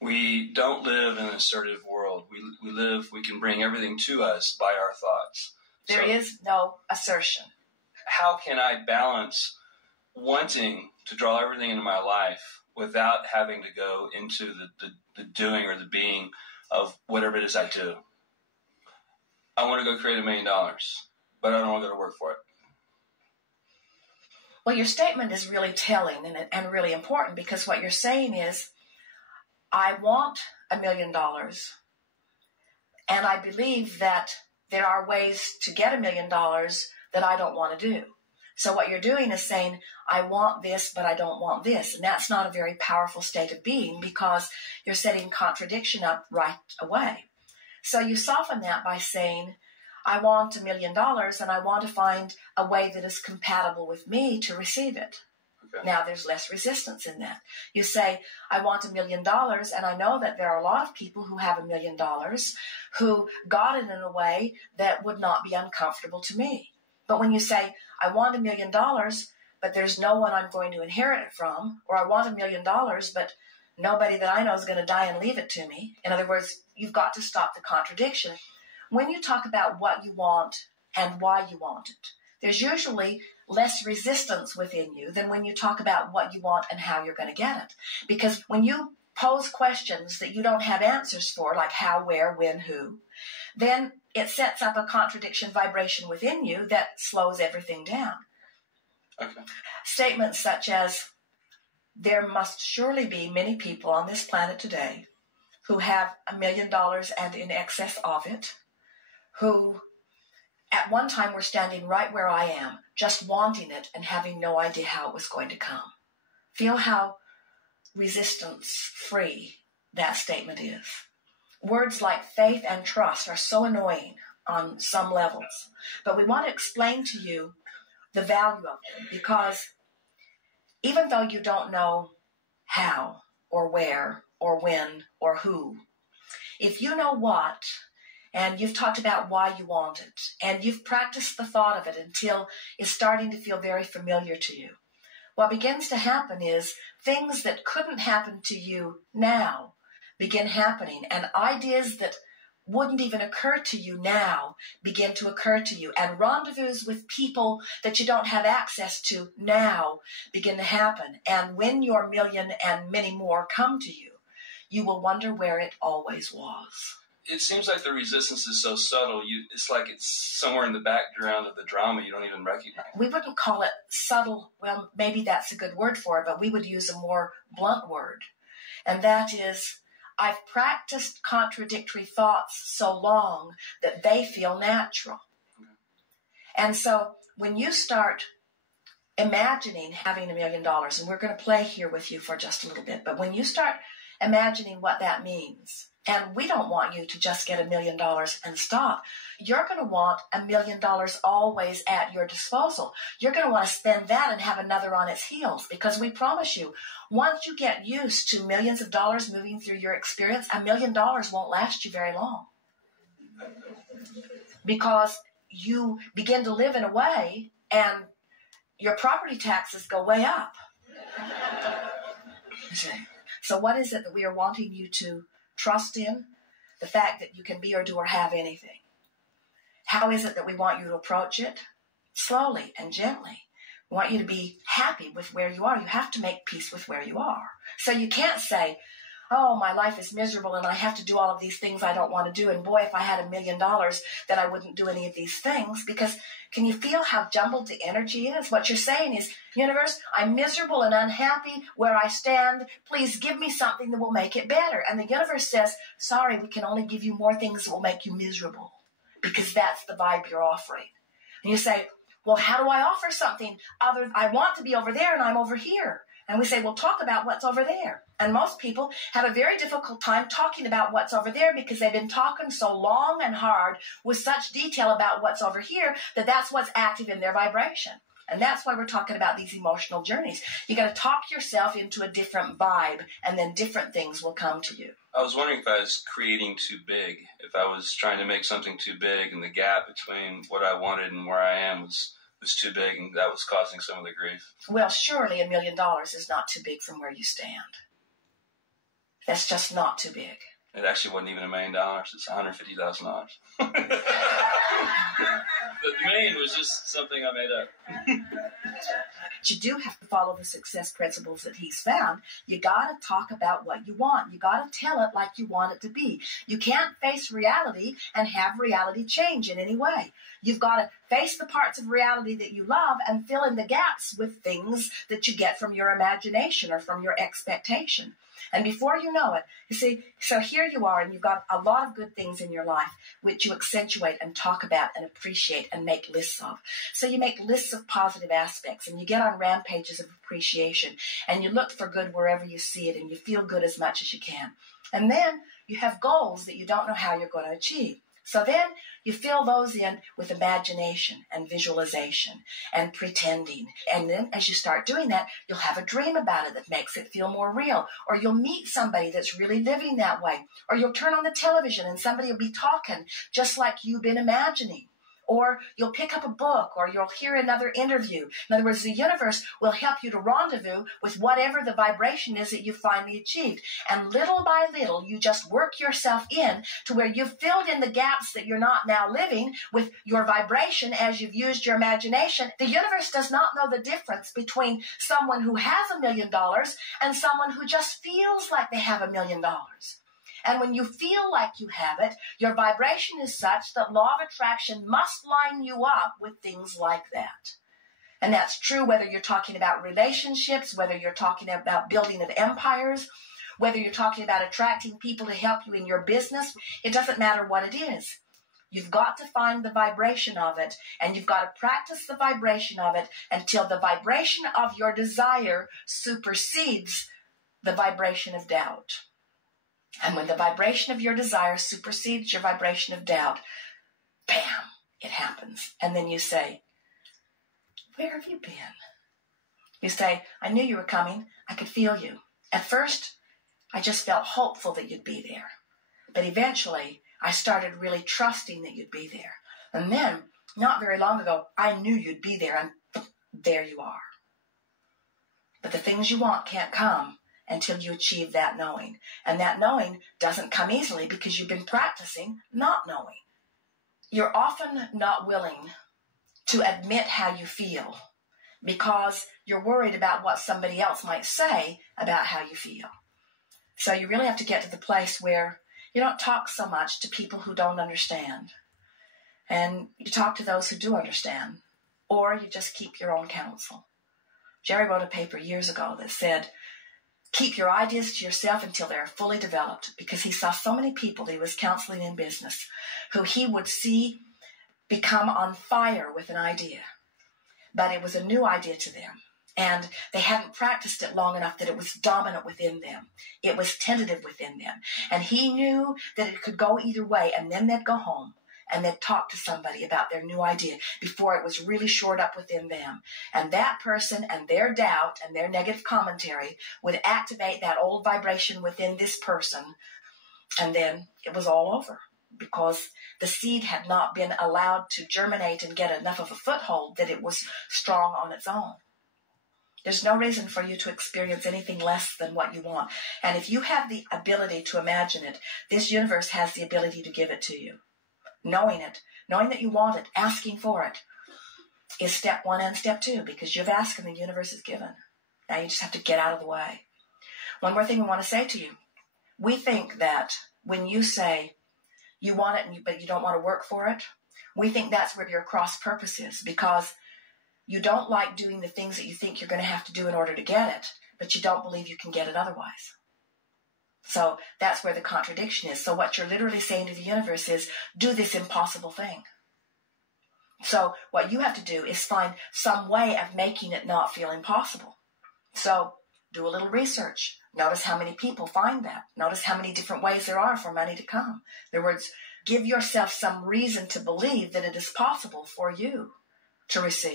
We don't live in an assertive world. We can bring everything to us by our thoughts. There is no assertion. How can I balance wanting to draw everything into my life without having to go into the doing or the being of whatever it is I do? I want to go create $1 million, but I don't want to go to work for it. Well, your statement is really telling and really important, because what you're saying is, I want $1 million, and I believe that there are ways to get $1 million that I don't want to do. So what you're doing is saying, I want this, but I don't want this. And that's not a very powerful state of being, because you're setting contradiction up right away. So you soften that by saying, I want $1 million, and I want to find a way that is compatible with me to receive it. Okay. Now, there's less resistance in that. You say, I want $1 million, and I know that there are a lot of people who have $1 million who got it in a way that would not be uncomfortable to me. But when you say, I want $1 million, but there's no one I'm going to inherit it from, or I want $1 million, but nobody that I know is going to die and leave it to me. In other words, you've got to stop the contradiction. When you talk about what you want and why you want it, there's usually less resistance within you than when you talk about what you want and how you're going to get it. Because when you pose questions that you don't have answers for, like how, where, when, who, then it sets up a contradiction vibration within you that slows everything down. Okay. Statements such as, there must surely be many people on this planet today who have $1 million and in excess of it, who at one time were standing right where I am, just wanting it and having no idea how it was going to come. Feel how resistance-free that statement is. Words like faith and trust are so annoying on some levels, but we want to explain to you the value of them, because even though you don't know how or where or when or who, if you know what, and you've talked about why you want it, and you've practiced the thought of it until it's starting to feel very familiar to you, what begins to happen is things that couldn't happen to you now begin happening, and ideas that wouldn't even occur to you now begin to occur to you, and rendezvous with people that you don't have access to now begin to happen. And when your million and many more come to you, you will wonder where it always was. It seems like the resistance is so subtle. It's like it's somewhere in the background of the drama you don't even recognize. We wouldn't call it subtle. Well, maybe that's a good word for it, but we would use a more blunt word. And that is, I've practiced contradictory thoughts so long that they feel natural. And so when you start imagining having $1 million, and we're going to play here with you for just a little bit, but when you start imagining what that means, and we don't want you to just get $1 million and stop. You're going to want $1 million always at your disposal. You're going to want to spend that and have another on its heels, because we promise you, once you get used to millions of dollars moving through your experience, $1 million won't last you very long, because you begin to live in a way and your property taxes go way up. So what is it that we are wanting you to trust in? The fact that you can be or do or have anything. How is it that we want you to approach it? Slowly and gently. We want you to be happy with where you are. You have to make peace with where you are. So you can't say, oh, my life is miserable and I have to do all of these things I don't want to do. And boy, if I had $1 million, then I wouldn't do any of these things. Because can you feel how jumbled the energy is? What you're saying is, universe, I'm miserable and unhappy where I stand. Please give me something that will make it better. And the universe says, sorry, we can only give you more things that will make you miserable, because that's the vibe you're offering. And you say, well, how do I offer something other? I want to be over there and I'm over here. And we say, well, talk about what's over there. And most people have a very difficult time talking about what's over there, because they've been talking so long and hard with such detail about what's over here that that's what's active in their vibration. And that's why we're talking about these emotional journeys. You got to talk yourself into a different vibe, and then different things will come to you. I was wondering if I was creating too big, if I was trying to make something too big, and the gap between what I wanted and where I am was too big, and that was causing some of the grief. Well, surely $1 million is not too big from where you stand. That's just not too big. It actually wasn't even $1 million. It's $150,000. The million was just something I made up. But you do have to follow the success principles that he's found. You got to talk about what you want. You got to tell it like you want it to be. You can't face reality and have reality change in any way. You've got to face the parts of reality that you love and fill in the gaps with things that you get from your imagination or from your expectation. And before you know it, you see, so here you are, and you've got a lot of good things in your life which you accentuate and talk about and appreciate and make lists of. So you make lists of positive aspects, and you get on rampages of appreciation, and you look for good wherever you see it, and you feel good as much as you can. And then you have goals that you don't know how you're going to achieve. So then you fill those in with imagination and visualization and pretending. And then as you start doing that, you'll have a dream about it that makes it feel more real. Or you'll meet somebody that's really living that way. Or you'll turn on the television and somebody will be talking just like you've been imagining. Or you'll pick up a book, or you'll hear another interview. In other words, the universe will help you to rendezvous with whatever the vibration is that you finally achieved. And little by little, you just work yourself in to where you've filled in the gaps that you're not now living with your vibration as you've used your imagination. The universe does not know the difference between someone who has $1 million and someone who just feels like they have $1 million. And when you feel like you have it, your vibration is such that law of attraction must line you up with things like that. And that's true whether you're talking about relationships, whether you're talking about building of empires, whether you're talking about attracting people to help you in your business. It doesn't matter what it is. You've got to find the vibration of it, and you've got to practice the vibration of it until the vibration of your desire supersedes the vibration of doubt. And when the vibration of your desire supersedes your vibration of doubt, bam, it happens. And then you say, where have you been? You say, I knew you were coming. I could feel you. At first, I just felt hopeful that you'd be there. But eventually, I started really trusting that you'd be there. And then, not very long ago, I knew you'd be there, and there you are. But the things you want can't come until you achieve that knowing. And that knowing doesn't come easily because you've been practicing not knowing. You're often not willing to admit how you feel because you're worried about what somebody else might say about how you feel. So you really have to get to the place where you don't talk so much to people who don't understand. And you talk to those who do understand. Or you just keep your own counsel. Jerry wrote a paper years ago that said, keep your ideas to yourself until they're fully developed, because he saw so many people that he was counseling in business who he would see become on fire with an idea. But it was a new idea to them, and they hadn't practiced it long enough that it was dominant within them. It was tentative within them. And he knew that it could go either way, and then they'd go home and they'd talk to somebody about their new idea before it was really shored up within them. And that person and their doubt and their negative commentary would activate that old vibration within this person. And then it was all over because the seed had not been allowed to germinate and get enough of a foothold that it was strong on its own. There's no reason for you to experience anything less than what you want. And if you have the ability to imagine it, this universe has the ability to give it to you. Knowing it, knowing that you want it, asking for it, is step one and step two, because you've asked and the universe is given. Now you just have to get out of the way. One more thing we want to say to you. We think that when you say you want it but you don't want to work for it, we think that's where your cross purpose is, because you don't like doing the things that you think you're going to have to do in order to get it, but you don't believe you can get it otherwise. So that's where the contradiction is. So what you're literally saying to the universe is, do this impossible thing. So what you have to do is find some way of making it not feel impossible. So do a little research. Notice how many people find that. Notice how many different ways there are for money to come. In other words, give yourself some reason to believe that it is possible for you to receive.